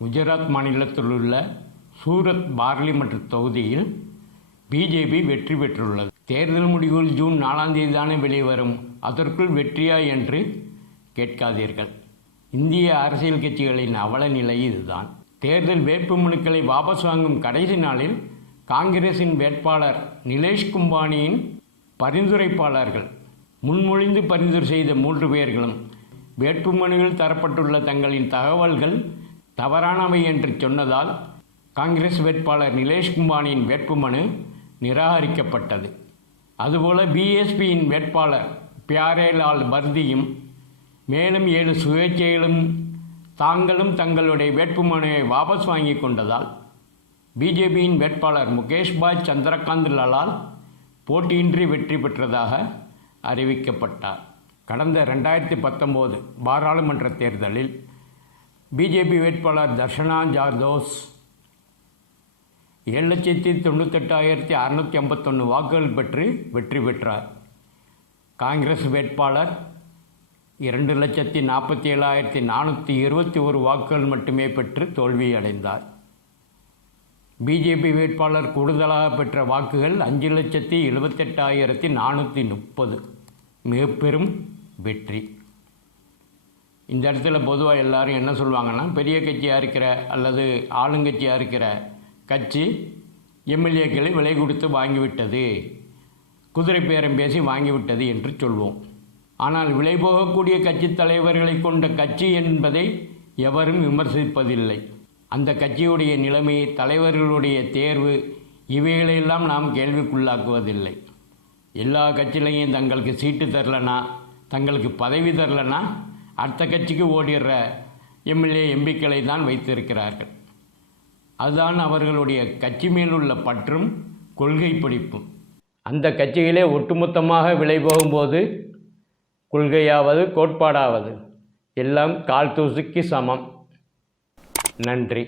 குஜராத் மாநிலத்தில் உள்ள சூரத் பார்லிமெண்ட் தொகுதியில் பிஜேபி வெற்றி பெற்றுள்ளது. தேர்தல் முடிவுகள் ஜூன் 4ஆம் தேதி தானே வெளிவரும், அதற்குள் வெற்றியா என்று கேட்காதீர்கள். இந்திய அரசியல் கட்சிகளின் அவல நிலை இதுதான். தேர்தல் வேட்புமனுக்களை வாபஸ் வாங்கும் கடைசி நாளில் காங்கிரசின் வேட்பாளர் நிலேஷ் கும்பானியின் பரிந்துரைப்பாளர்கள் முன்மொழிந்து பரிந்துரை செய்த 3 பேர்களும் வேட்புமனுவில் தரப்பட்டுள்ள தங்களின் தகவல்கள் தவறானவை என்று சொன்னதால் காங்கிரஸ் வேட்பாளர் நிலேஷ் கும்பானியின் வேட்புமனு நிராகரிக்கப்பட்டது. அதுபோல பிஎஸ்பியின் வேட்பாளர் பியாரேலால் பர்தியும் மேலும் 7 சுயேட்சைகளும் தாங்களும் தங்களுடைய வேட்புமனுவை வாபஸ் வாங்கி கொண்டதால் பிஜேபியின் வேட்பாளர் முகேஷ்பாய் சந்திரகாந்த் லாலால் போட்டியின்றி வெற்றி பெற்றதாக அறிவிக்கப்பட்டார். கடந்த 2019 பாராளுமன்ற தேர்தலில் பிஜேபி வேட்பாளர் தர்ஷனா ஜார்தோஸ் 7,98,651 வாக்குகள் பெற்று வெற்றி பெற்றார். காங்கிரஸ் வேட்பாளர் 2,47,421 வாக்குகள் மட்டுமே பெற்று தோல்வியடைந்தார். பிஜேபி வேட்பாளர் கூடுதலாக பெற்ற வாக்குகள் 5,78,430, மிக பெரும் வெற்றி. இந்த இடத்துல பொதுவாக எல்லாரும் என்ன சொல்லுவாங்கன்னா, பெரிய கட்சியாக இருக்கிற அல்லது ஆளுங்கட்சியாக இருக்கிற கட்சி எம்எல்ஏக்களை விலை கொடுத்து வாங்கிவிட்டது, குதிரை பேரம் பேசி வாங்கிவிட்டது என்று சொல்வோம். ஆனால் விலை போகக்கூடிய கட்சி தலைவர்களை கொண்ட கட்சி என்பதை எவரும் விமர்சிப்பதில்லை. அந்த கட்சியுடைய நிலைமை, தலைவர்களுடைய தேர்வு, இவைகளையெல்லாம் நாம் கேள்விக்குள்ளாக்குவதில்லை. எல்லா கட்சியிலையும் தங்களுக்கு சீட்டு தரலனா, தங்களுக்கு பதவி தரலனா அடுத்த கட்சிக்கு ஓடுகிற எம்எல்ஏ எம்பிக்களை தான் வைத்திருக்கிறார்கள். அதுதான் அவர்களுடைய கட்சி மேலுள்ள பற்றும் கொள்கை பிடிப்பும். அந்த கட்சிகளே ஒட்டுமொத்தமாக விலை போகும்போது கொள்கையாவது கோட்பாடாவது எல்லாம் கால் தூசுக்கு சமம். நன்றி.